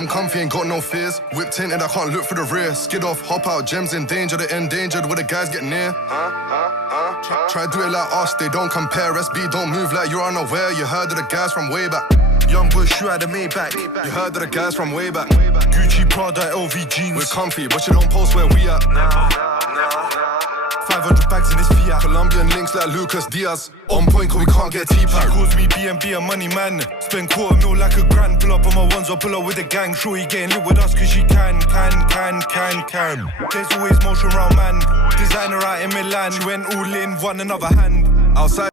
I'm comfy, ain't got no fears. Whip tinted, I can't look through the rear. Skid off, hop out, gems in danger. The endangered where the guys get near. Try to do it like us, they don't compare. SB don't move like you're unaware. You heard of the guys from way back. Young boy shoe out the Maybach. You heard of the guys from way back. Gucci, Prada, LV jeans. We're comfy, but you don't post where we at. 500 bags in this Fiat. Colombian links like Lucas Diaz. On point cause we can't get T-Pack. She calls me BNB a money man. Spend $250,000 like a grand. Pull up on my ones or pull up with the gang. Shorty getting lit with us cause she can. There's always motion round man. Designer out in Milan. She went all in, one another hand. Outside